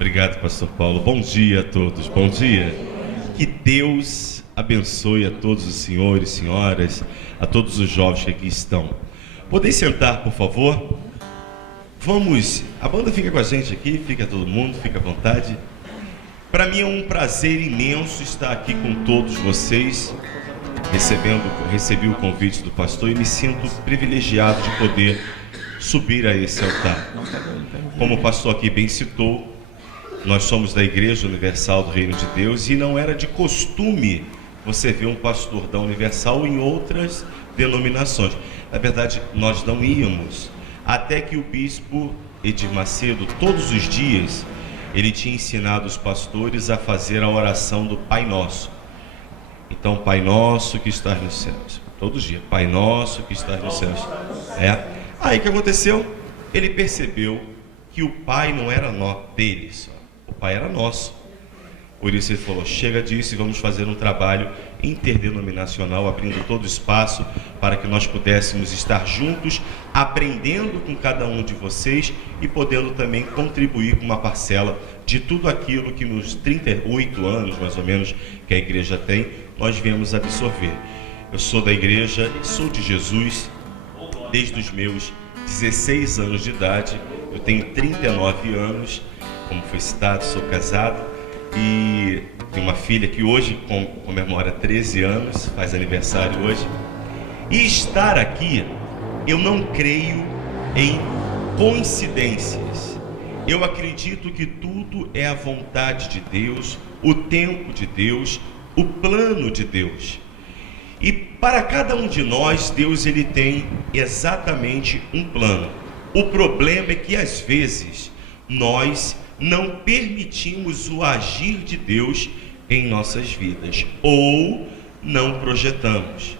Obrigado, pastor Paulo. Bom dia a todos, bom dia. Que Deus abençoe a todos os senhores, senhoras, a todos os jovens que aqui estão. Podem sentar, por favor? Vamos, a banda fica com a gente aqui, fica todo mundo, fica à vontade. Para mim é um prazer imenso estar aqui com todos vocês, recebi o convite do pastor e me sinto privilegiado de poder subir a esse altar. Como o pastor aqui bem citou, nós somos da Igreja Universal do Reino de Deus e não era de costume você ver um pastor da Universal em outras denominações. Na verdade, nós não íamos, até que o bispo Edir Macedo, todos os dias, ele tinha ensinado os pastores a fazer a oração do Pai Nosso. Então, Pai Nosso que estás nos céus, todo dia, Pai Nosso que estás nos céus. Aí o que aconteceu? Ele percebeu que o Pai não era dele só, o Pai era nosso. Por isso ele falou, chega disso e vamos fazer um trabalho interdenominacional, abrindo todo o espaço para que nós pudéssemos estar juntos, aprendendo com cada um de vocês e podendo também contribuir com uma parcela de tudo aquilo que nos 38 anos, mais ou menos, que a igreja tem, nós viemos absorver. Eu sou da igreja, sou de Jesus desde os meus 16 anos de idade, eu tenho 39 anos, como foi citado, sou casado e tenho uma filha que hoje comemora 13 anos, faz aniversário hoje. E estar aqui, eu não creio em coincidências. Eu acredito que tudo é a vontade de Deus, o tempo de Deus, o plano de Deus. E para cada um de nós, Deus ele tem exatamente um plano. O problema é que às vezes nós não permitimos o agir de Deus em nossas vidas, ou não projetamos.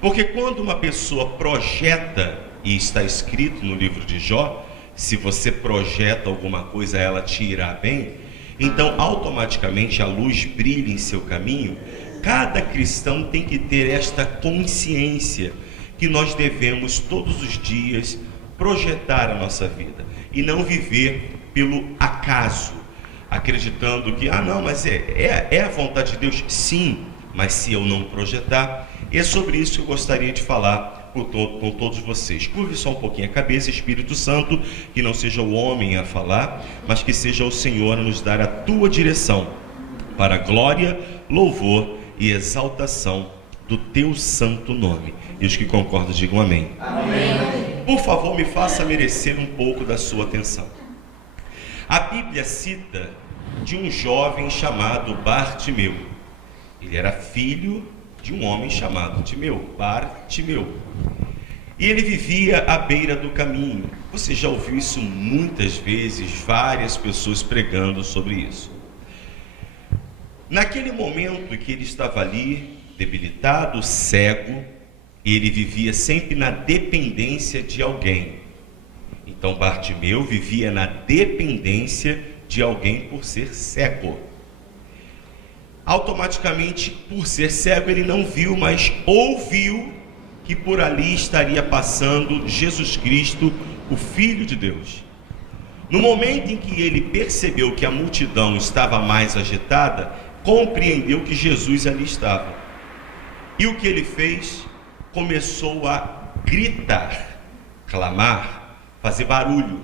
Porque quando uma pessoa projeta, e está escrito no livro de Jó, se você projeta alguma coisa, ela te irá bem, então automaticamente a luz brilha em seu caminho. Cada cristão tem que ter esta consciência que nós devemos todos os dias projetar a nossa vida e não viver pelo acaso, acreditando que, não, mas é a vontade de Deus, sim, mas se eu não projetar, é sobre isso que eu gostaria de falar com todos vocês. Curve só um pouquinho a cabeça, Espírito Santo, que não seja o homem a falar, mas que seja o Senhor a nos dar a tua direção, para glória, louvor e exaltação do teu santo nome. E os que concordam digam amém. Amém. Por favor, me faça merecer um pouco da sua atenção. A Bíblia cita de um jovem chamado Bartimeu. Ele era filho de um homem chamado Bartimeu. E ele vivia à beira do caminho. Você já ouviu isso muitas vezes, várias pessoas pregando sobre isso. Naquele momento que ele estava ali, debilitado, cego, ele vivia sempre na dependência de alguém. Então Bartimeu vivia na dependência de alguém por ser cego. Automaticamente, por ser cego, ele não viu, mas ouviu que por ali estaria passando Jesus Cristo, o Filho de Deus. No momento em que ele percebeu que a multidão estava mais agitada, compreendeu que Jesus ali estava. E o que ele fez? Começou a gritar, clamar, fazer barulho.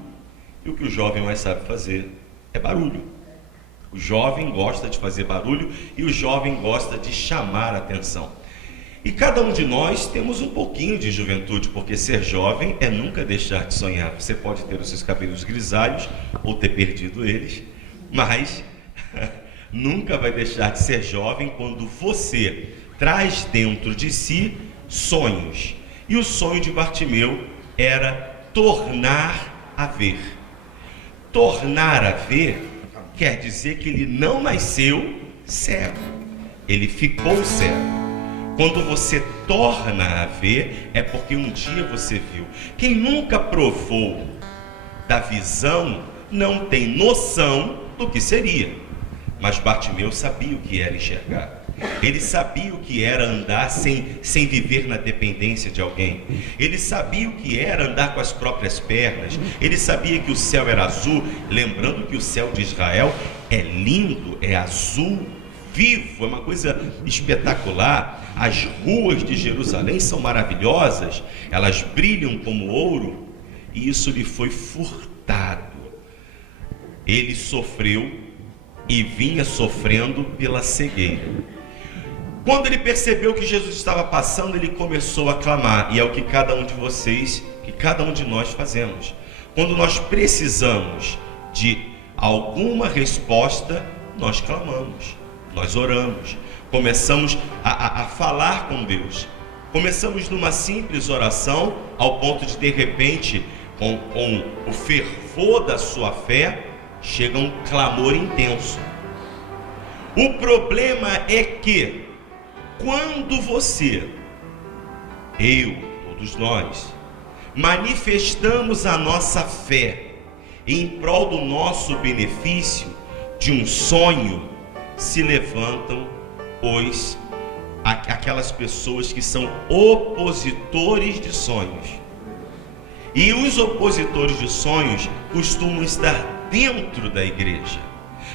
E o que o jovem mais sabe fazer é barulho. O jovem gosta de fazer barulho e o jovem gosta de chamar a atenção. E cada um de nós temos um pouquinho de juventude, porque ser jovem é nunca deixar de sonhar. Você pode ter os seus cabelos grisalhos ou ter perdido eles, mas nunca vai deixar de ser jovem quando você traz dentro de si sonhos. E o sonho de Bartimeu era tornar a ver. Tornar a ver quer dizer que ele não nasceu cego, ele ficou cego. Quando você torna a ver, é porque um dia você viu. Quem nunca provou da visão não tem noção do que seria. Mas Bartimeu sabia o que era enxergar. Ele sabia o que era andar sem viver na dependência de alguém. Ele sabia o que era andar com as próprias pernas. Ele sabia que o céu era azul, lembrando que o céu de Israel é lindo, é azul vivo, é uma coisa espetacular. As ruas de Jerusalém são maravilhosas, elas brilham como ouro, e isso lhe foi furtado. Ele sofreu e vinha sofrendo pela cegueira. Quando ele percebeu que Jesus estava passando, ele começou a clamar, e é o que cada um de vocês, que cada um de nós fazemos. Quando nós precisamos de alguma resposta, nós clamamos, nós oramos, começamos a falar com Deus. Começamos numa simples oração, ao ponto de repente, com o fervor da sua fé, chega um clamor intenso. O problema é que, quando você, eu, todos nós, manifestamos a nossa fé em prol do nosso benefício, de um sonho, se levantam, pois, aquelas pessoas que são opositores de sonhos. E os opositores de sonhos costumam estar dentro da igreja.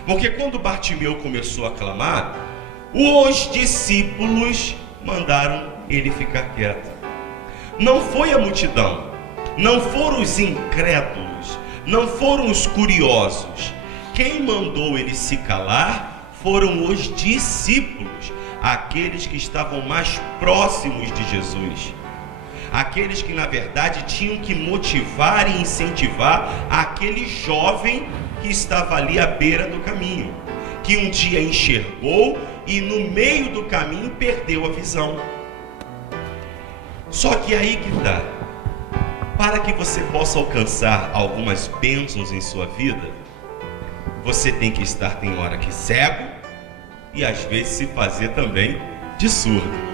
Porque quando Bartimeu começou a clamar, os discípulos mandaram ele ficar quieto. Não foi a multidão, não foram os incrédulos, não foram os curiosos. Quem mandou ele se calar foram os discípulos, aqueles que estavam mais próximos de Jesus. Aqueles que na verdade tinham que motivar e incentivar aquele jovem que estava ali à beira do caminho, que um dia enxergou e no meio do caminho perdeu a visão. Só que aí que está, para que você possa alcançar algumas bênçãos em sua vida, você tem que estar, tem hora que cego, e às vezes se fazer também de surdo.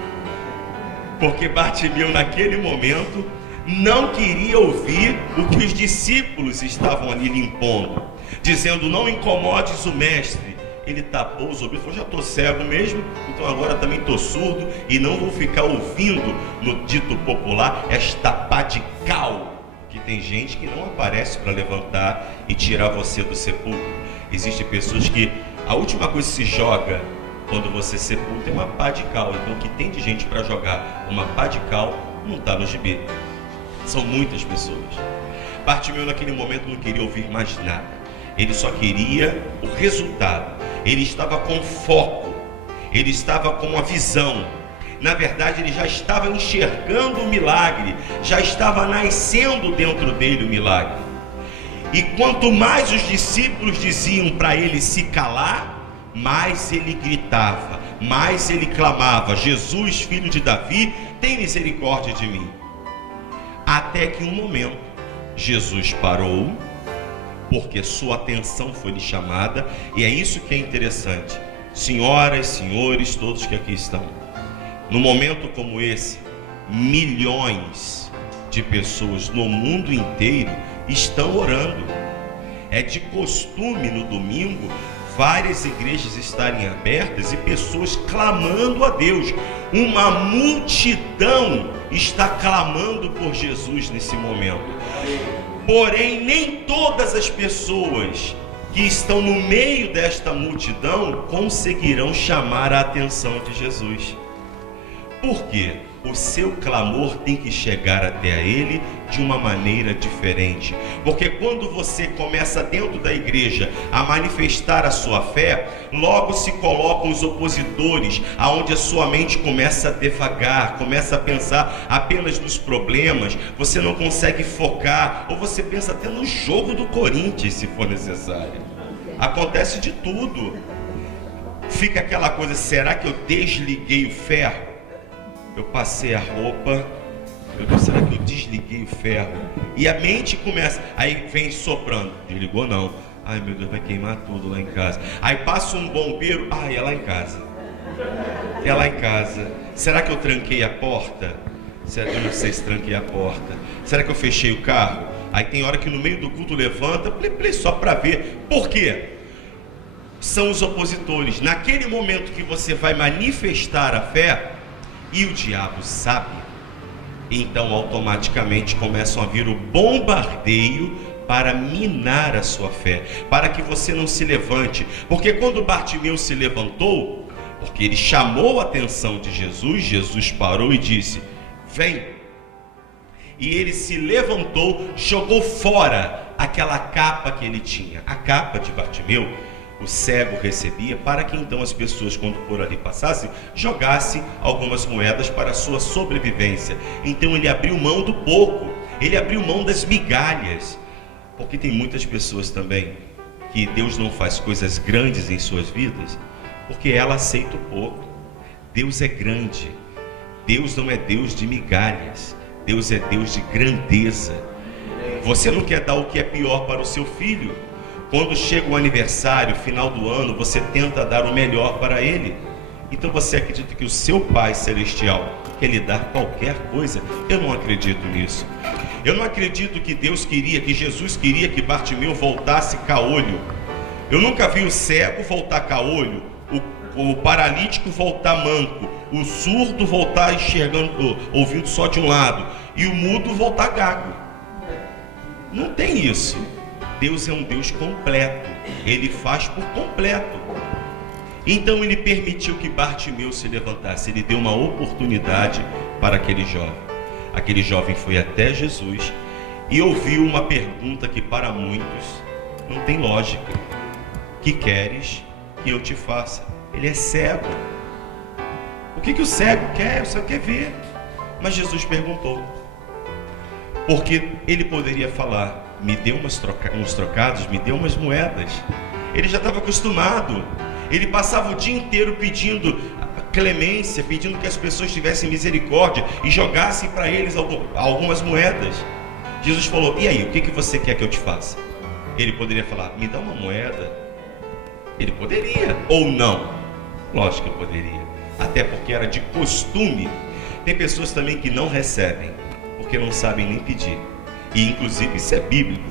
Porque Bartimeu naquele momento não queria ouvir o que os discípulos estavam ali lhe impondo, dizendo: não incomodes o mestre. Ele tapou os ouvidos e falou: já estou cego mesmo, então agora também estou surdo e não vou ficar ouvindo, no dito popular, esta pá de cal, que tem gente que não aparece para levantar e tirar você do sepulcro. Existem pessoas que a última coisa que se joga quando você sepulta é uma pá de cal. Então o que tem de gente para jogar uma pá de cal não está no gibi. São muitas pessoas. Bartimeu naquele momento não queria ouvir mais nada. Ele só queria o resultado. Ele estava com foco. Ele estava com a visão. Na verdade, ele já estava enxergando o milagre. Já estava nascendo dentro dele o milagre. E quanto mais os discípulos diziam para ele se calar, mais ele gritava, mais ele clamava: Jesus, filho de Davi, tem misericórdia de mim. Até que um momento, Jesus parou, porque sua atenção foi lhe chamada. E é isso que é interessante, senhoras, senhores, todos que aqui estão. No momento como esse, milhões de pessoas no mundo inteiro estão orando. É de costume no domingo várias igrejas estarem abertas e pessoas clamando a Deus. Uma multidão está clamando por Jesus nesse momento. Porém, nem todas as pessoas que estão no meio desta multidão conseguirão chamar a atenção de Jesus. Por quê? O seu clamor tem que chegar até a ele de uma maneira diferente. Porque quando você começa dentro da igreja a manifestar a sua fé, logo se colocam os opositores, aonde a sua mente começa a devagar, começa a pensar apenas nos problemas, você não consegue focar, ou você pensa até no jogo do Corinthians, se for necessário. Acontece de tudo. Fica aquela coisa: será que eu desliguei o ferro? Eu passei a roupa, será que eu desliguei o ferro? E a mente começa, aí vem soprando: desligou não, ai meu Deus, vai queimar tudo lá em casa. Aí passa um bombeiro: ai, é lá em casa, é lá em casa. Será que eu tranquei a porta? Eu não sei se tranquei a porta. Será que eu fechei o carro? Aí tem hora que no meio do culto levanta, só para ver. Por quê? são os opositores. Naquele momento que você vai manifestar a fé, e o diabo sabe, então automaticamente começam a vir o bombardeio para minar a sua fé, para que você não se levante. Porque quando Bartimeu se levantou, porque ele chamou a atenção de Jesus, Jesus parou e disse: vem. E ele se levantou, jogou fora aquela capa que ele tinha. A capa de Bartimeu, o cego recebia, para que então as pessoas, quando por ali passassem, jogassem algumas moedas para a sua sobrevivência. Então ele abriu mão do pouco, ele abriu mão das migalhas. Porque tem muitas pessoas também que Deus não faz coisas grandes em suas vidas, porque ela aceita o pouco. Deus é grande, Deus não é Deus de migalhas, Deus é Deus de grandeza. Você não quer dar o que é pior para o seu filho. Quando chega o aniversário, final do ano, você tenta dar o melhor para ele. Então você acredita que o seu Pai Celestial quer lhe dar qualquer coisa? Eu não acredito nisso. Eu não acredito que Deus queria, que Jesus queria que Bartimeu voltasse caolho. Eu nunca vi o cego voltar caolho, o paralítico voltar manco, o surdo voltar enxergando, ouvindo só de um lado, e o mudo voltar gago. Não tem isso. Deus é um Deus completo, Ele faz por completo. Então Ele permitiu que Bartimeu se levantasse, Ele deu uma oportunidade para aquele jovem. Aquele jovem foi até Jesus e ouviu uma pergunta que para muitos não tem lógica: que queres que eu te faça? Ele é cego. O que o cego quer? O cego quer ver. Mas Jesus perguntou, porque ele poderia falar: me dê uns trocados, me dê umas moedas. Ele já estava acostumado. Ele passava o dia inteiro pedindo clemência, pedindo que as pessoas tivessem misericórdia e jogassem para eles algumas moedas. Jesus falou: e aí, o que você quer que eu te faça? Ele poderia falar: me dá uma moeda. Ele poderia, ou não. Lógico que poderia, até porque era de costume. Tem pessoas também que não recebem porque não sabem nem pedir. E inclusive isso é bíblico: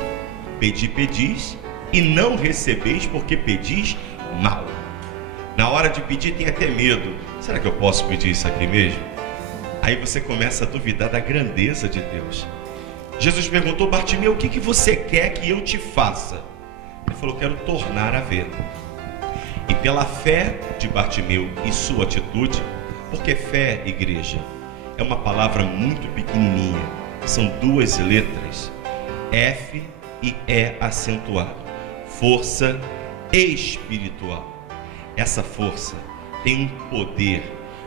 pedi, pedis, e não recebeis porque pedis mal. Na hora de pedir tem até medo: será que eu posso pedir isso aqui mesmo? Aí você começa a duvidar da grandeza de Deus. Jesus perguntou: Bartimeu, o que você quer que eu te faça? Ele falou: quero tornar a ver. E pela fé de Bartimeu e sua atitude, porque fé, igreja, é uma palavra muito pequenininha, são duas letras, F e E acentuado, força espiritual. Essa força tem um poder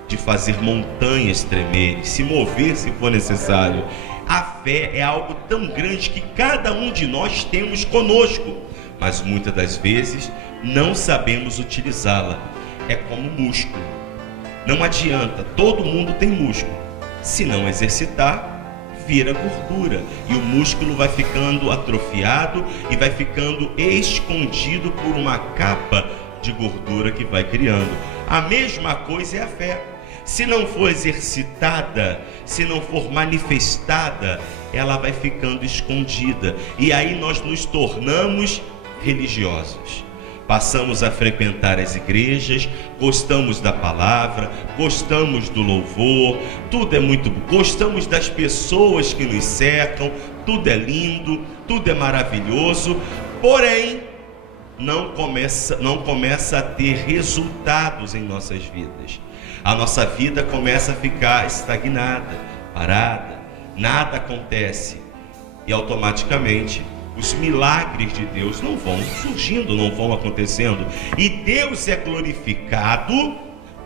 de fazer montanhas tremerem, se mover se for necessário. A fé é algo tão grande que cada um de nós temos conosco, mas muitas das vezes não sabemos utilizá-la. É como músculo. Não adianta, todo mundo tem músculo. Se não exercitar, vira gordura. E o músculo vai ficando atrofiado e vai ficando escondido por uma capa de gordura que vai criando. A mesma coisa é a fé. Se não for exercitada, se não for manifestada, ela vai ficando escondida. E aí nós nos tornamos religiosos. Passamos a frequentar as igrejas, gostamos da palavra, gostamos do louvor, tudo é muito bom, gostamos das pessoas que nos cercam, tudo é lindo, tudo é maravilhoso, porém não começa a ter resultados em nossas vidas. A nossa vida começa a ficar estagnada, parada, nada acontece e automaticamente os milagres de Deus não vão surgindo, não vão acontecendo. E Deus é glorificado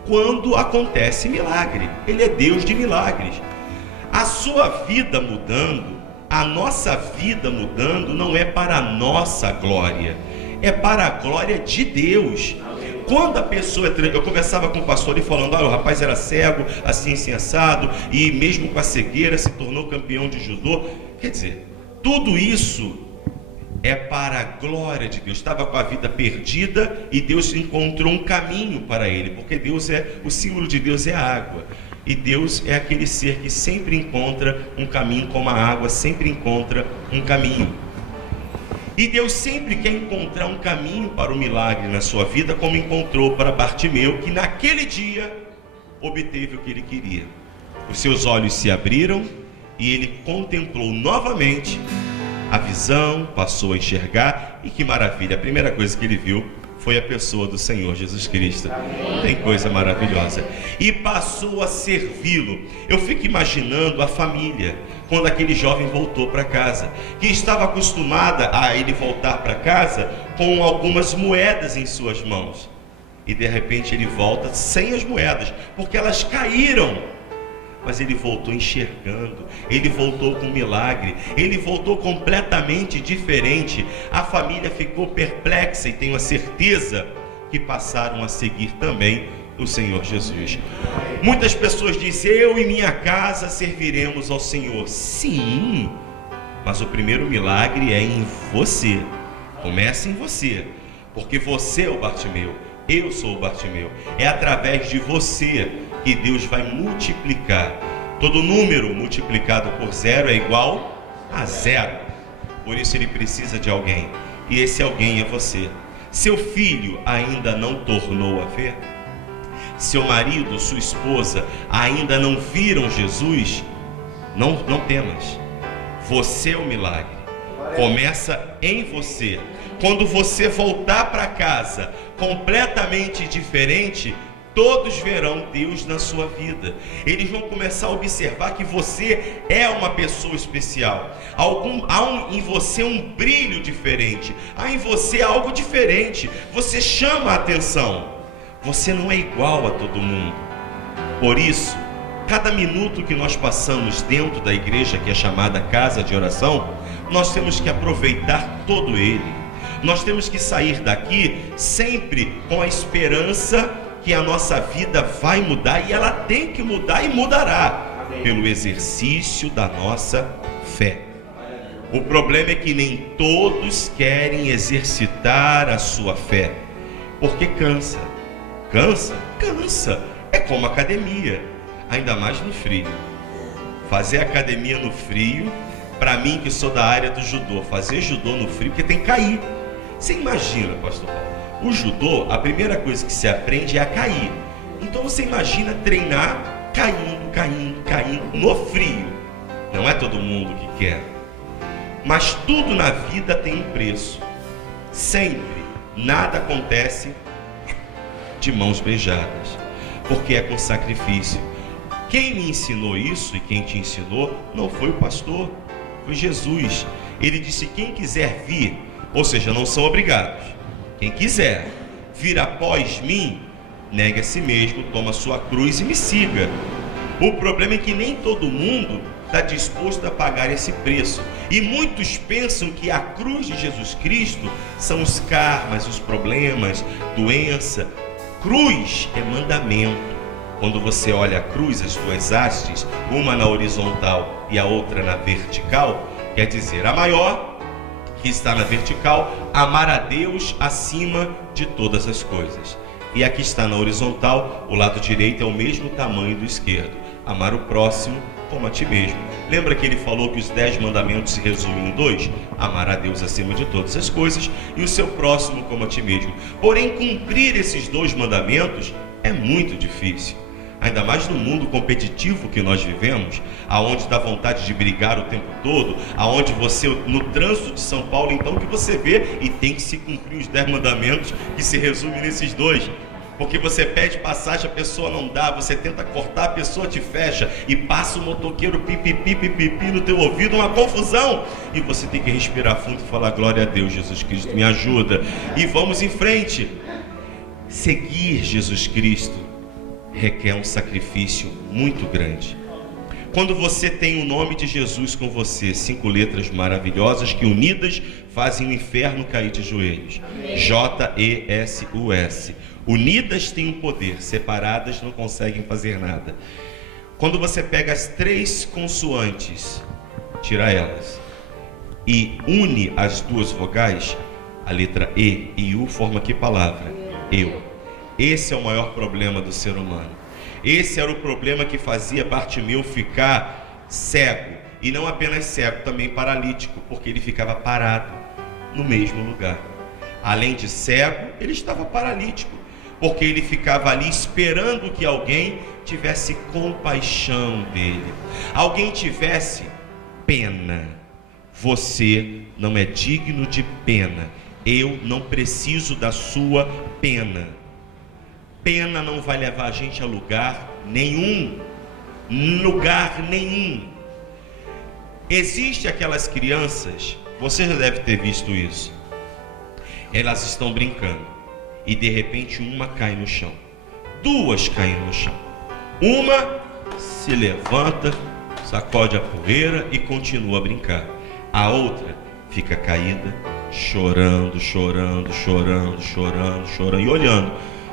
quando acontece milagre. Ele é Deus de milagres. A sua vida mudando, a nossa vida mudando, não é para a nossa glória, é para a glória de Deus. Quando a pessoa, eu conversava com o pastor e falando: o rapaz era cego, assim assado, e mesmo com a cegueira se tornou campeão de judô. Quer dizer, tudo isso é para a glória de Deus. Estava com a vida perdida e Deus encontrou um caminho para ele, porque Deus o símbolo de Deus é a água, e Deus é aquele ser que sempre encontra um caminho, como a água sempre encontra um caminho. E Deus sempre quer encontrar um caminho para o milagre na sua vida, como encontrou para Bartimeu, que naquele dia obteve o que ele queria. Os seus olhos se abriram e ele contemplou novamente a visão, passou a enxergar, e que maravilha, a primeira coisa que ele viu foi a pessoa do Senhor Jesus Cristo. Tem coisa maravilhosa. E passou a servi-lo. Eu fico imaginando a família, quando aquele jovem voltou para casa, que estava acostumada a ele voltar para casa com algumas moedas em suas mãos. E de repente ele volta sem as moedas, porque elas caíram. Mas ele voltou enxergando, ele voltou com milagre, ele voltou completamente diferente. A família ficou perplexa e tenho a certeza que passaram a seguir também o Senhor Jesus. Muitas pessoas dizem: eu e minha casa serviremos ao Senhor. Sim, mas o primeiro milagre é em você. Começa em você, porque você é o Bartimeu, eu sou o Bartimeu. É através de você que Deus vai multiplicar. Todo número multiplicado por zero é igual a zero. Por isso ele precisa de alguém, e esse alguém é você. Seu filho ainda não tornou a ver? Seu marido, sua esposa ainda não viram Jesus? Não temas. Você é o milagre. Começa em você. Quando você voltar para casa completamente diferente, todos verão Deus na sua vida. Eles vão começar a observar que você é uma pessoa especial. Há em você um brilho diferente. Há em você algo diferente. Você chama a atenção. Você não é igual a todo mundo. Por isso, cada minuto que nós passamos dentro da igreja, que é chamada casa de oração, nós temos que aproveitar todo ele. Nós temos que sair daqui sempre com a esperança que a nossa vida vai mudar, e ela tem que mudar e mudará. Amém. Pelo exercício da nossa fé. O problema é que nem todos querem exercitar a sua fé, porque cansa. Cansa. É como academia, ainda mais no frio. Fazer academia no frio, para mim que sou da área do judô, fazer judô no frio, porque tem que cair. Você imagina, pastor Paulo, o judô, a primeira coisa que se aprende é a cair. Então você imagina treinar caindo no frio. Não é todo mundo que quer. Mas tudo na vida tem um preço. Sempre, nada acontece de mãos beijadas, porque é com sacrifício. Quem me ensinou isso e quem te ensinou não foi o pastor, foi Jesus. Ele disse: quem quiser vir, ou seja, não são obrigados, quem quiser vir após mim, negue a si mesmo, toma a sua cruz e me siga. O problema é que nem todo mundo está disposto a pagar esse preço. E muitos pensam que a cruz de Jesus Cristo são os karmas, os problemas, doença. Cruz é mandamento. Quando você olha a cruz, as duas hastes, uma na horizontal e a outra na vertical, quer dizer, a maior, que está na vertical, amar a Deus acima de todas as coisas. E aqui está na horizontal, o lado direito é o mesmo tamanho do esquerdo, amar o próximo como a ti mesmo. Lembra que ele falou que os 10 mandamentos se resumem em 2? Amar a Deus acima de todas as coisas e o seu próximo como a ti mesmo. Porém, cumprir esses 2 mandamentos é muito difícil. Ainda mais no mundo competitivo que nós vivemos, aonde dá vontade de brigar o tempo todo, aonde você, no trânsito de São Paulo, então, que você vê e tem que se cumprir os 10 mandamentos, que se resumem nesses 2. Porque você pede passagem, a pessoa não dá, você tenta cortar, a pessoa te fecha, e passa o motoqueiro pipipi no teu ouvido, uma confusão, e você tem que respirar fundo e falar: glória a Deus, Jesus Cristo, me ajuda, e vamos em frente. Seguir Jesus Cristo requer um sacrifício muito grande. Quando você tem o nome de Jesus com você, 5 letras maravilhosas que unidas fazem o inferno cair de joelhos. J-E-S-U-S. Unidas têm um poder, separadas não conseguem fazer nada. Quando você pega as 3 consoantes, tira elas, e une as 2 vogais, a letra E e U forma que palavra? Eu. Esse é o maior problema do ser humano. Esse era o problema que fazia Bartimeu ficar cego. E não apenas cego, também paralítico, porque ele ficava parado. no mesmo lugar. Além de cego, ele estava paralítico, porque ele ficava ali esperando que alguém tivesse compaixão dele, alguém tivesse pena. Você não é digno de pena. Eu não preciso da sua pena. Pena não vai levar a gente a lugar nenhum. Lugar nenhum. Existem aquelas crianças, você já deve ter visto isso. Elas estão brincando e de repente uma cai no chão, duas caem no chão, uma se levanta, sacode a poeira e continua a brincar. A outra fica caída, chorando e olhando,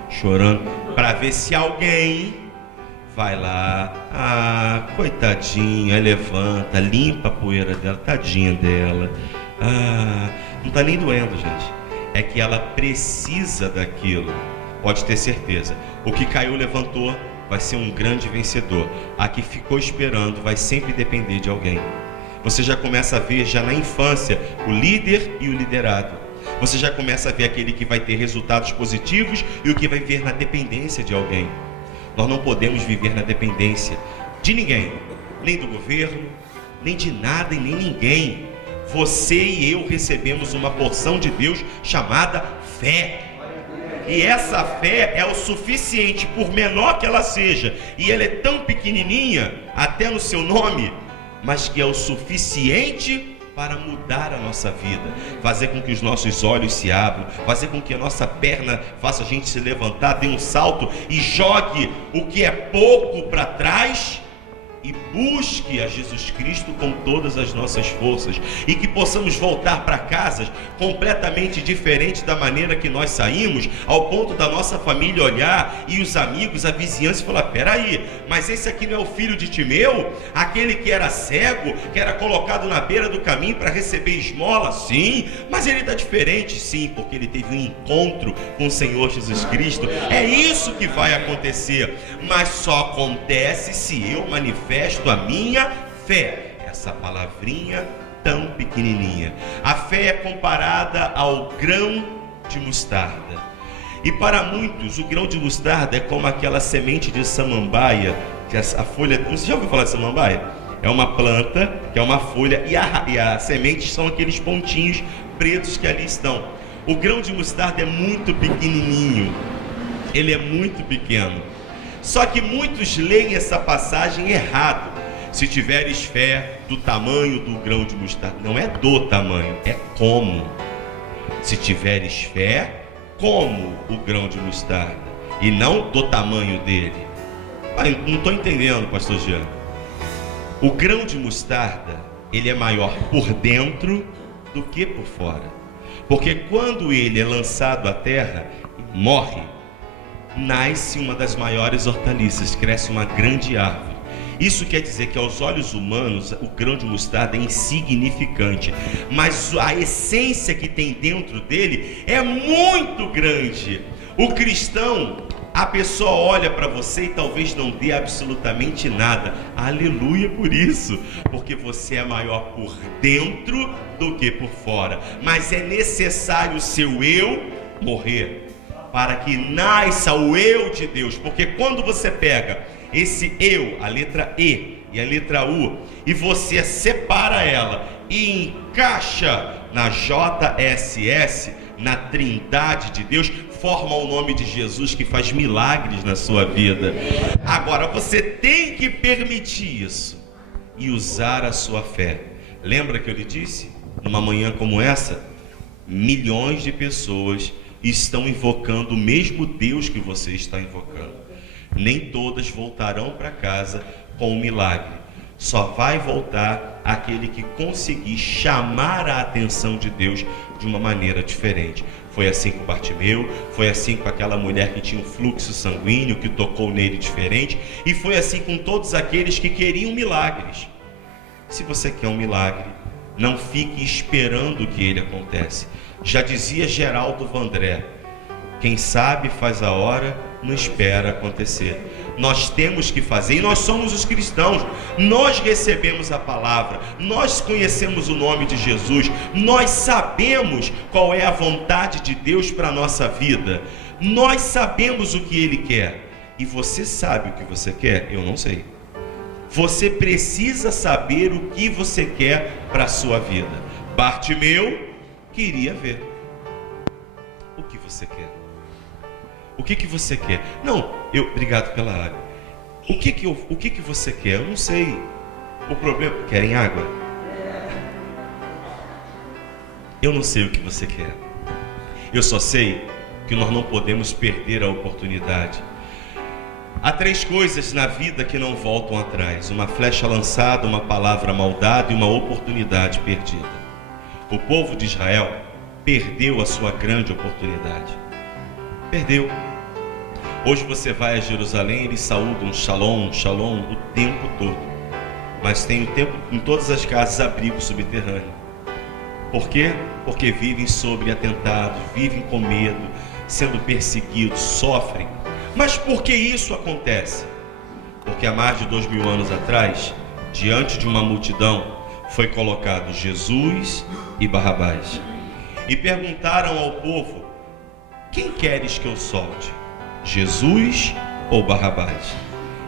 chorando, para ver se alguém vai lá, coitadinha, levanta, limpa a poeira dela, tadinha dela. Não está nem doendo, gente. É que ela precisa daquilo. Pode ter certeza. O que caiu, levantou, vai ser um grande vencedor. A que ficou esperando vai sempre depender de alguém. Você já começa a ver, já na infância, o líder e o liderado. Você já começa a ver aquele que vai ter resultados positivos e o que vai viver na dependência de alguém. Nós não podemos viver na dependência de ninguém, nem do governo, nem de nada e nem ninguém. Você e eu recebemos uma porção de Deus chamada fé. E essa fé é o suficiente, por menor que ela seja, e ela é tão pequenininha, até no seu nome, mas que é o suficiente para mudar a nossa vida, fazer com que os nossos olhos se abram, fazer com que a nossa perna faça a gente se levantar, dê um salto e jogue o que é pouco para trás e busque a Jesus Cristo com todas as nossas forças, e que possamos voltar para casa completamente diferente da maneira que nós saímos, ao ponto da nossa família olhar e os amigos, a vizinhança falar: peraí, mas esse aqui não é o filho de Timeu? Aquele que era cego, que era colocado na beira do caminho para receber esmola? Sim, mas ele está diferente. Sim, porque ele teve um encontro com o Senhor Jesus Cristo. É isso que vai acontecer, mas só acontece se eu manifesto a minha fé. Essa palavrinha tão pequenininha. A fé é comparada ao grão de mostarda. E para muitos, o grão de mostarda é como aquela semente de samambaia, que a folha... Você já ouviu falar de samambaia? É uma planta, que é uma folha, e a semente são aqueles pontinhos pretos que ali estão. O grão de mostarda é muito pequenininho. Ele é muito pequeno. Só que muitos leem essa passagem errado. Se tiveres fé do tamanho do grão de mostarda. Não é do tamanho, é como. Se tiveres fé como o grão de mostarda, e não do tamanho dele. Não estou entendendo, pastor Jean. O grão de mostarda, ele é maior por dentro do que por fora. Porque quando ele é lançado à terra, morre, nasce uma das maiores hortaliças, cresce uma grande árvore. Isso quer dizer que aos olhos humanos o grão de mostarda é insignificante, mas a essência que tem dentro dele é muito grande. O cristão, a pessoa olha para você e talvez não dê absolutamente nada. Aleluia por isso, porque você é maior por dentro do que por fora. Mas é necessário o seu eu morrer para que nasça o eu de Deus. Porque quando você pega esse eu, a letra E e a letra U, e você separa ela e encaixa na JSS, na Trindade de Deus, forma o nome de Jesus, que faz milagres na sua vida. Agora você tem que permitir isso e usar a sua fé. Lembra que eu lhe disse? Numa manhã como essa, milhões de pessoas estão invocando o mesmo Deus que você está invocando. Nem todas voltarão para casa com um milagre. Só vai voltar aquele que conseguir chamar a atenção de Deus de uma maneira diferente. Foi assim com Bartimeu, foi assim com aquela mulher que tinha um fluxo sanguíneo, que tocou nele diferente, e foi assim com todos aqueles que queriam milagres. Se você quer um milagre, não fique esperando que ele aconteça. Já dizia Geraldo Vandré: quem sabe faz a hora, não espera acontecer. nós temos que fazer, e nós somos os cristãos, nós recebemos a palavra, nós conhecemos o nome de Jesus, nós sabemos qual é a vontade de Deus para a nossa vida, nós sabemos o que Ele quer. E você sabe o que você quer? Eu não sei. Você precisa saber o que você quer para a sua vida. Bartimeu queria ver. O que você quer? O que você quer? Não, obrigado pela água. O que você quer? Eu não sei. O problema, querem água? Eu não sei o que você quer. Eu só sei que nós não podemos perder a oportunidade. Há 3 coisas na vida que não voltam atrás: uma flecha lançada, uma palavra mal dada e uma oportunidade perdida. O povo de Israel perdeu a sua grande oportunidade. Perdeu. Hoje você vai a Jerusalém e eles saúdam shalom, shalom o tempo todo. Mas tem o tempo em todas as casas abrigo subterrâneo. Por quê? Porque vivem sob atentados, vivem com medo, sendo perseguidos, sofrem. Mas por que isso acontece? Porque há mais de 2000 anos atrás, diante de uma multidão, foi colocado Jesus e Barrabás. E perguntaram ao povo: quem queres que eu solte? Jesus ou Barrabás?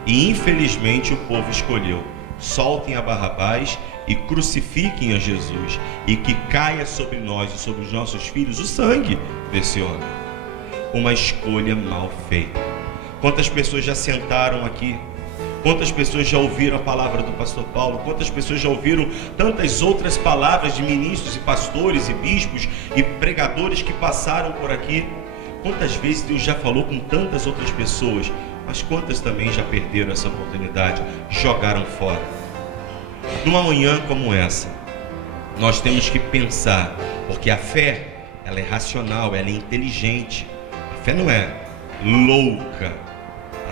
E infelizmente o povo escolheu: soltem a Barrabás e crucifiquem a Jesus, e que caia sobre nós e sobre os nossos filhos o sangue desse homem. Uma escolha mal feita. Quantas pessoas já sentaram aqui? Quantas pessoas já ouviram a palavra do pastor Paulo? Quantas pessoas já ouviram tantas outras palavras de ministros e pastores e bispos e pregadores que passaram por aqui? Quantas vezes Deus já falou com tantas outras pessoas, mas quantas também já perderam essa oportunidade, jogaram fora? Numa manhã como essa, nós temos que pensar, porque a fé, ela é racional, ela é inteligente. A fé não é louca,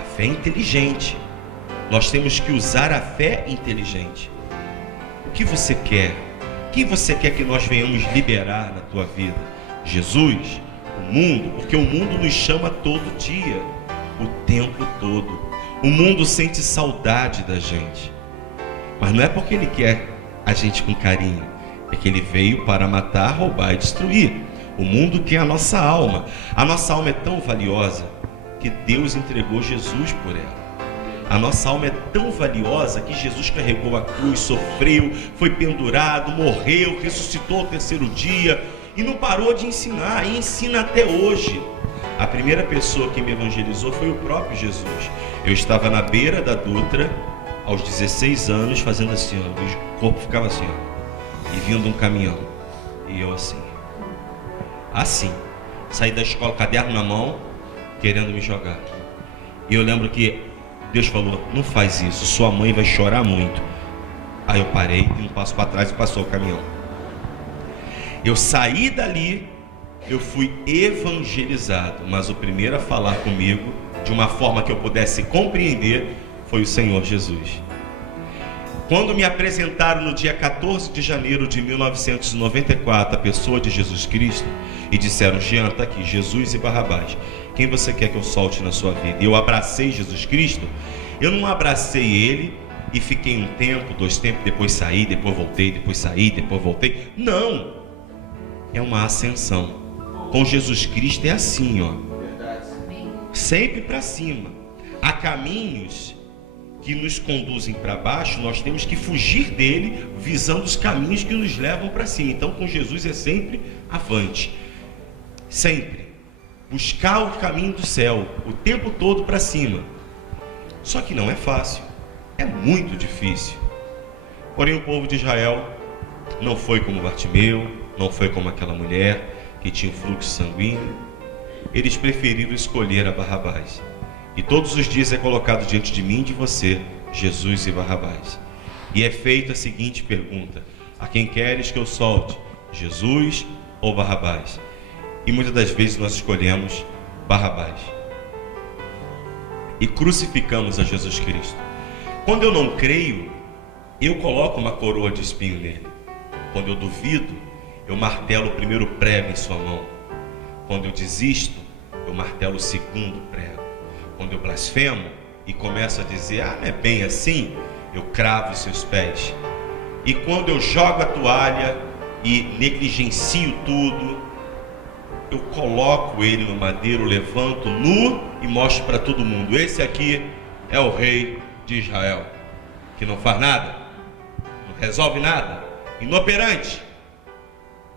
a fé é inteligente. Nós temos que usar a fé inteligente. O que você quer? O que você quer que nós venhamos liberar na tua vida? Jesus? O mundo? Porque o mundo nos chama todo dia, o tempo todo. O mundo sente saudade da gente, mas não é porque ele quer a gente com carinho, é que ele veio para matar, roubar e destruir. O mundo quer a nossa alma. A nossa alma é tão valiosa que Deus entregou Jesus por ela. A nossa alma é tão valiosa que Jesus carregou a cruz, sofreu, foi pendurado, morreu, ressuscitou ao 3º dia e não parou de ensinar, e ensina até hoje. A primeira pessoa que me evangelizou foi o próprio Jesus. Eu estava na beira da Dutra aos 16 anos fazendo assim, ó, o corpo ficava assim, ó, e vindo um caminhão, e eu assim, saí da escola, caderno na mão, querendo me jogar. E eu lembro que Deus falou: não faz isso, sua mãe vai chorar muito. Aí eu parei, dei um passo para trás e passou o caminhão. Eu saí dali, eu fui evangelizado, mas o primeiro a falar comigo, de uma forma que eu pudesse compreender, foi o Senhor Jesus. Quando me apresentaram no dia 14 de janeiro de 1994 a pessoa de Jesus Cristo e disseram: Jean, está aqui, Jesus e Barrabás, quem você quer que eu solte na sua vida? E eu abracei Jesus Cristo. Eu não abracei ele e fiquei um tempo, 2 tempos, depois saí, depois voltei, depois saí, depois voltei. Não, é uma ascensão. Com Jesus Cristo é assim, ó, sempre para cima. Há caminhos que nos conduzem para baixo, nós temos que fugir dele, visando os caminhos que nos levam para cima. Então com Jesus é sempre avante, sempre buscar o caminho do céu, o tempo todo para cima. Só que não é fácil, é muito difícil. Porém o povo de Israel não foi como Bartimeu, não foi como aquela mulher que tinha um fluxo sanguíneo. Eles preferiram escolher a Barrabás. E todos os dias é colocado diante de mim e de você, Jesus e Barrabás. E é feita a seguinte pergunta: a quem queres que eu solte, Jesus ou Barrabás? E muitas das vezes nós escolhemos Barrabás e crucificamos a Jesus Cristo. Quando eu não creio, eu coloco uma coroa de espinho nele. Quando eu duvido, eu martelo o primeiro prego em sua mão. Quando eu desisto, eu martelo o segundo prego. Quando eu blasfemo, e começo a dizer, não é bem assim, eu cravo os seus pés. E quando eu jogo a toalha e negligencio tudo, eu coloco ele no madeiro, levanto nu e mostro para todo mundo, esse aqui é o rei de Israel, que não faz nada, não resolve nada, inoperante.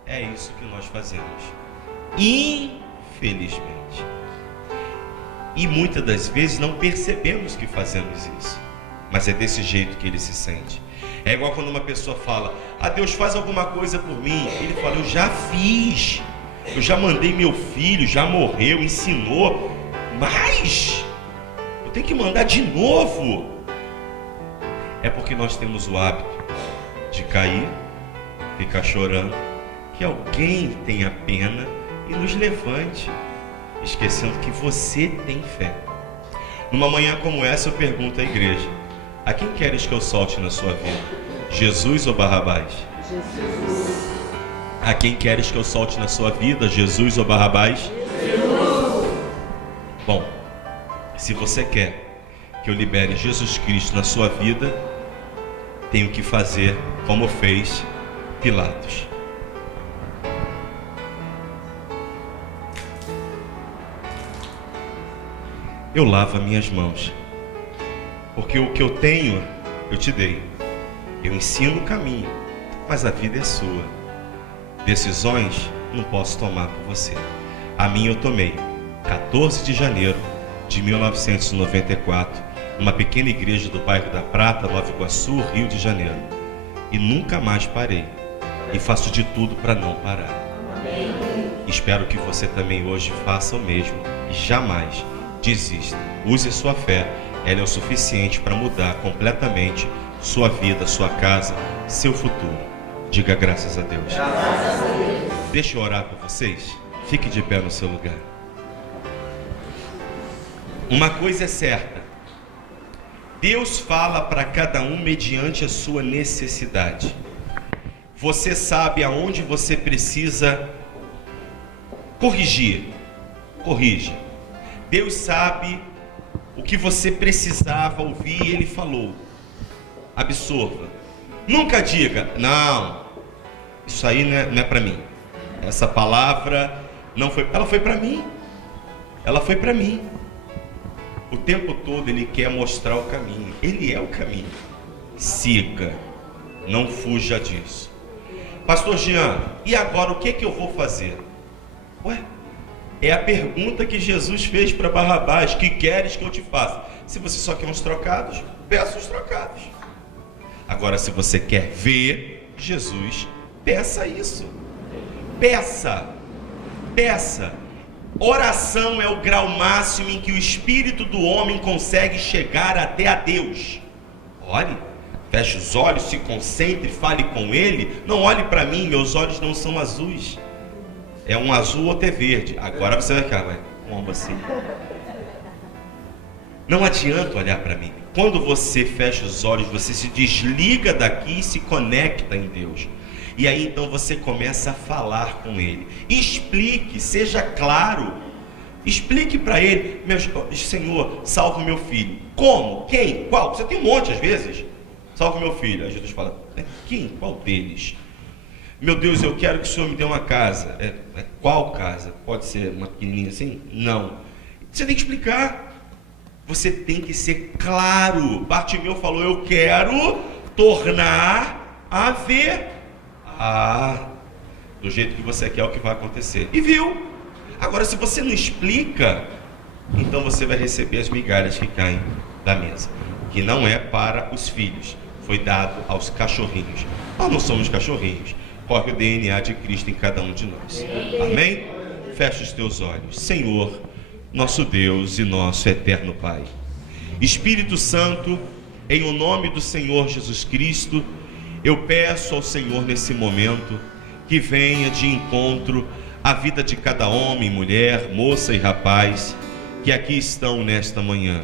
É isso que nós fazemos, infelizmente. E muitas das vezes não percebemos que fazemos isso, mas é desse jeito que ele se sente. É igual quando uma pessoa fala, Deus faz alguma coisa por mim. Ele fala, eu já fiz, eu já mandei meu filho, já morreu, ensinou, mas eu tenho que mandar de novo. É porque nós temos o hábito de cair, ficar chorando, que alguém tenha pena e nos levante, esquecendo que você tem fé. Numa manhã como essa eu pergunto à igreja, a quem queres que eu solte na sua vida? Jesus ou Barrabás? Jesus. A quem queres que eu solte na sua vida? Jesus ou Barrabás? Jesus. Bom, se você quer que eu libere Jesus Cristo na sua vida, tenho que fazer como fez Pilatos. Eu lavo as minhas mãos, porque o que eu tenho, eu te dei. Eu ensino o caminho, mas a vida é sua. Decisões não posso tomar por você. A minha eu tomei, 14 de janeiro de 1994, numa pequena igreja do bairro da Prata, Nova Iguaçu, Rio de Janeiro. E nunca mais parei. E faço de tudo para não parar. Amém. Espero que você também hoje faça o mesmo e jamais desista. Use a sua fé, ela é o suficiente para mudar completamente sua vida, sua casa, seu futuro. Diga graças a Deus. Graças a Deus. Deixa eu orar por vocês. Fique de pé no seu lugar. Uma coisa é certa: Deus fala para cada um mediante a sua necessidade. Você sabe aonde você precisa corrigir. Corrige. Deus sabe o que você precisava ouvir e Ele falou. Absorva. Nunca diga, não, isso aí não é para mim. Essa palavra não foi, ela foi para mim. Ela foi para mim. O tempo todo Ele quer mostrar o caminho. Ele é o caminho. Siga. Não fuja disso. Pastor Jean, e agora o que eu vou fazer? Ué, é a pergunta que Jesus fez para Barrabás: que queres que eu te faça? Se você só quer uns trocados, peça os trocados. Agora, se você quer ver Jesus, peça isso. Peça. Peça. Oração é o grau máximo em que o espírito do homem consegue chegar até a Deus. Ore, feche os olhos, se concentre, fale com Ele. Não olhe para mim, meus olhos não são azuis. É um azul ou é verde. Agora você vai ficar, como assim? Não adianta olhar para mim. Quando você fecha os olhos, você se desliga daqui e se conecta em Deus. E aí então você começa a falar com Ele. Explique, seja claro. Explique para Ele: Senhor, salva o meu filho. Como? Quem? Qual? Você tem um monte às vezes. Salva o meu filho. Aí Jesus fala: quem? Qual deles? Meu Deus, eu quero que o Senhor me dê uma casa. Qual casa? Pode ser uma pequenininha assim? Não. Você tem que explicar. Você tem que ser claro. Bartimeu falou: eu quero tornar a ver. Do jeito que você quer, é o que vai acontecer. E viu. Agora, se você não explica, então você vai receber as migalhas que caem da mesa, que não é para os filhos, foi dado aos cachorrinhos. Nós não somos cachorrinhos. Corre o DNA de Cristo em cada um de nós. Amém? Fecha os teus olhos. Senhor, nosso Deus e nosso eterno Pai, Espírito Santo, em o nome do Senhor Jesus Cristo, eu peço ao Senhor nesse momento que venha de encontro à vida de cada homem, mulher, moça e rapaz que aqui estão nesta manhã.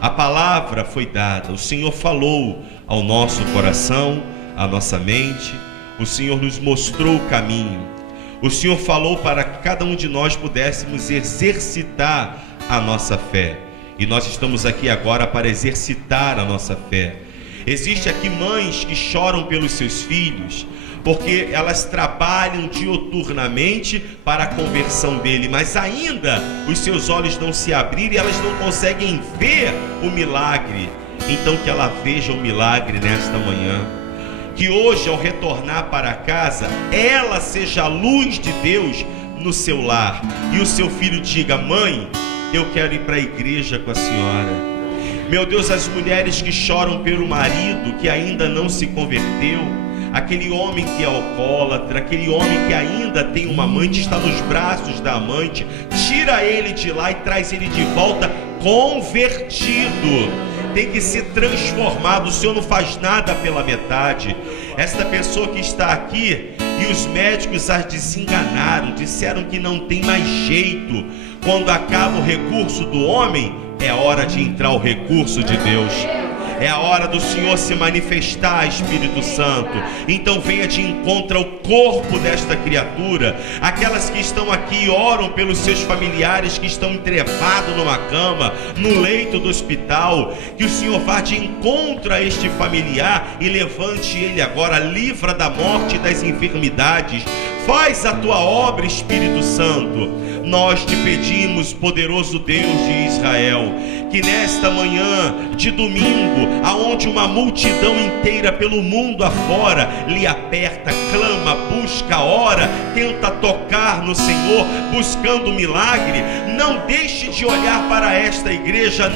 A palavra foi dada, o Senhor falou ao nosso coração, à nossa mente, o Senhor nos mostrou o caminho. O Senhor falou para que cada um de nós pudéssemos exercitar a nossa fé. E nós estamos aqui agora para exercitar a nossa fé. Existem aqui mães que choram pelos seus filhos, porque elas trabalham diuturnamente para a conversão dele, mas ainda os seus olhos não se abriram e elas não conseguem ver o milagre. Então que ela veja o milagre nesta manhã. Que hoje, ao retornar para casa, ela seja a luz de Deus no seu lar. E o seu filho diga: mãe, eu quero ir para a igreja com a senhora. Meu Deus, as mulheres que choram pelo marido que ainda não se converteu, aquele homem que é alcoólatra, aquele homem que ainda tem uma amante, está nos braços da amante, tira ele de lá e traz ele de volta convertido. Tem que ser transformado. O Senhor não faz nada pela metade. Esta pessoa que está aqui, e os médicos as desenganaram, disseram que não tem mais jeito. Quando acaba o recurso do homem, é hora de entrar o recurso de Deus. É a hora do Senhor se manifestar, Espírito Santo. Então venha de encontro ao corpo desta criatura. Aquelas que estão aqui e oram pelos seus familiares que estão entrevados numa cama, no leito do hospital. Que o Senhor vá de encontro a este familiar e levante ele agora, livra da morte e das enfermidades. Faz a tua obra, Espírito Santo. Nós te pedimos, poderoso Deus de Israel, que nesta manhã de domingo, aonde uma multidão inteira pelo mundo afora lhe aperta, clama, busca, ora, tenta tocar no Senhor, buscando um milagre, não deixe de olhar para esta igreja,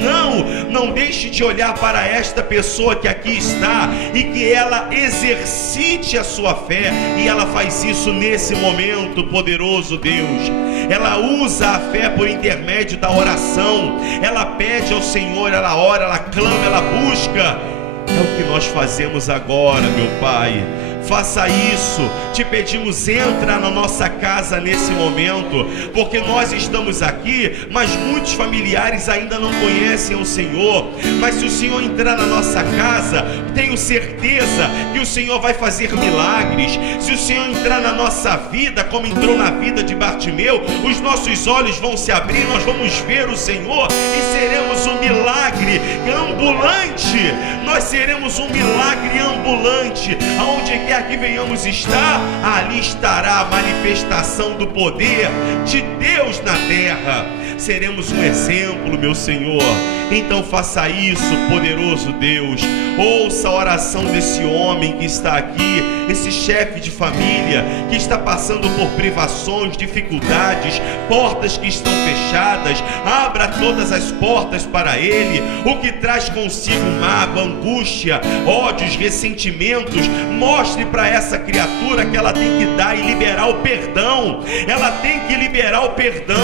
não deixe de olhar para esta pessoa que aqui está, e que ela exercite a sua fé. E ela faz isso nesse momento, poderoso Deus. Ela usa a fé por intermédio da oração. Ela pede ao Senhor, ela ora, ela clama, ela busca. É o que nós fazemos agora, meu Pai. Faça isso, te pedimos, entra na nossa casa nesse momento, porque nós estamos aqui, mas muitos familiares ainda não conhecem o Senhor. Mas se o Senhor entrar na nossa casa, tenho certeza que o Senhor vai fazer milagres. Se o Senhor entrar na nossa vida, como entrou na vida de Bartimeu, os nossos olhos vão se abrir, nós vamos ver o Senhor e seremos um milagre ambulante. Nós seremos um milagre ambulante. Aonde quer que venhamos estar, ali estará a manifestação do poder de Deus na terra. Seremos um exemplo, meu Senhor. Então faça isso, poderoso Deus. Ouça a oração desse homem que está aqui, esse chefe de família que está passando por privações, dificuldades, portas que estão fechadas. Abra todas as portas para ele. O que traz consigo mágoa, angústia, ódios, ressentimentos, mostre para essa criatura que ela tem que dar e liberar o perdão. Ela tem que liberar o perdão,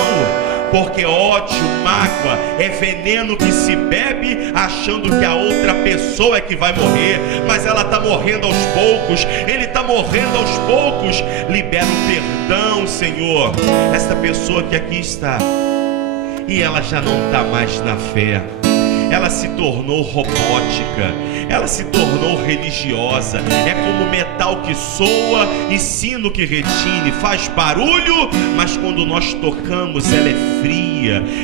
porque ódio, mágoa é veneno que se bebe achando que a outra pessoa é que vai morrer, mas ela está morrendo aos poucos, ele está morrendo aos poucos. Libera o perdão, Senhor. Esta pessoa que aqui está, e ela já não está mais na fé, ela se tornou robótica, ela se tornou religiosa. É como metal que soa e sino que retine, faz barulho, mas quando nós tocamos ela é fria.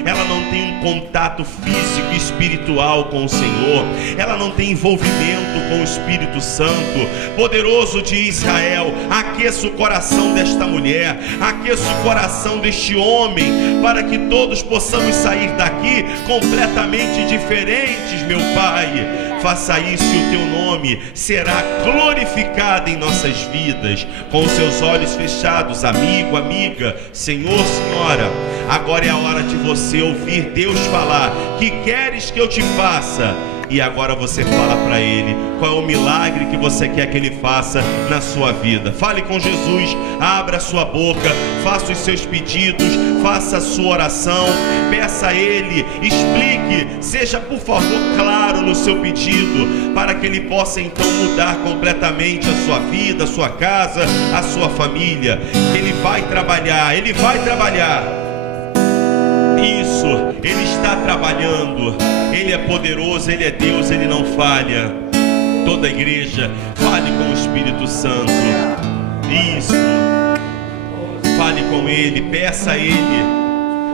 Ela não tem um contato físico e espiritual com o Senhor, ela não tem envolvimento com o Espírito Santo. Poderoso de Israel, aqueça o coração desta mulher, aqueça o coração deste homem, para que todos possamos sair daqui completamente diferentes, meu Pai. Faça isso e o teu nome será glorificado em nossas vidas. Com os seus olhos fechados, amigo, amiga, Senhor, Senhora, agora é a hora de você ouvir Deus falar: que queres que eu te faça? E agora você fala para Ele qual é o milagre que você quer que Ele faça na sua vida. Fale com Jesus, abra a sua boca, faça os seus pedidos, faça a sua oração, peça a Ele, explique, seja por favor claro no seu pedido, para que Ele possa então mudar completamente a sua vida, a sua casa, a sua família. Ele vai trabalhar, Ele vai trabalhar. Isso, Ele está trabalhando. Ele é poderoso, Ele é Deus, Ele não falha. Toda a igreja, fale com o Espírito Santo. Isso, fale com Ele, peça a Ele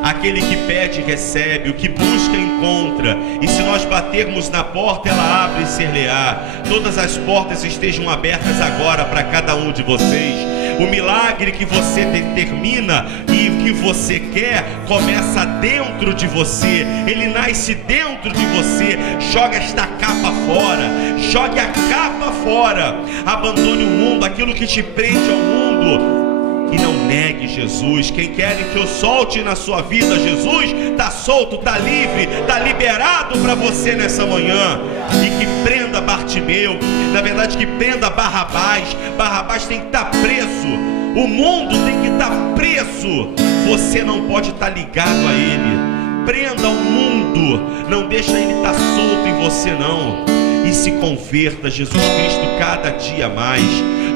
Aquele que pede, recebe. O que busca, encontra. E se nós batermos na porta, ela abre e ser-lhe-á. Todas as portas estejam abertas agora para cada um de vocês. O milagre que você determina e que você quer começa dentro de você. Ele nasce dentro de você. Joga esta capa fora. Jogue a capa fora. Abandone o mundo, aquilo que te prende ao mundo. E não negue Jesus. Quem quer que eu solte na sua vida, Jesus está solto, está livre, está liberado para você nessa manhã. E que prenda Bartimeu, na verdade que prenda Barrabás. Barrabás tem que estar preso, o mundo tem que estar preso. Você não pode estar ligado a ele. Prenda o mundo, não deixa ele estar solto em você não. E se converta, Jesus Cristo, cada dia mais.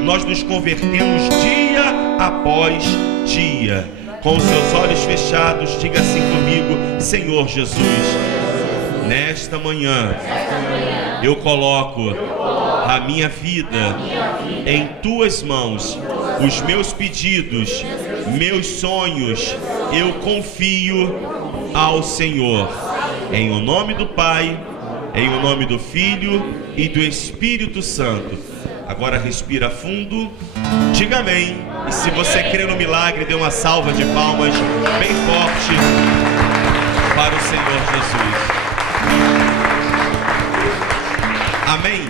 Nós nos convertemos dia após dia. Com os seus olhos fechados, diga assim comigo: Senhor Jesus, nesta manhã eu coloco a minha vida em tuas mãos. Os meus pedidos, meus sonhos, eu confio ao Senhor. Em o nome do Pai, em o nome do Filho e do Espírito Santo. Agora respira fundo, diga amém. E se você crê no milagre, dê uma salva de palmas bem forte para o Senhor Jesus. Amém.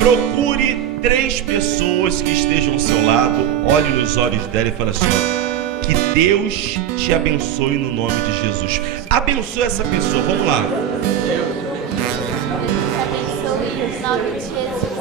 Procure 3 pessoas que estejam ao seu lado, olhe nos olhos dela e fale assim: ó, que Deus te abençoe no nome de Jesus. Abençoe essa pessoa, vamos lá. Deus te abençoe no nome de Jesus.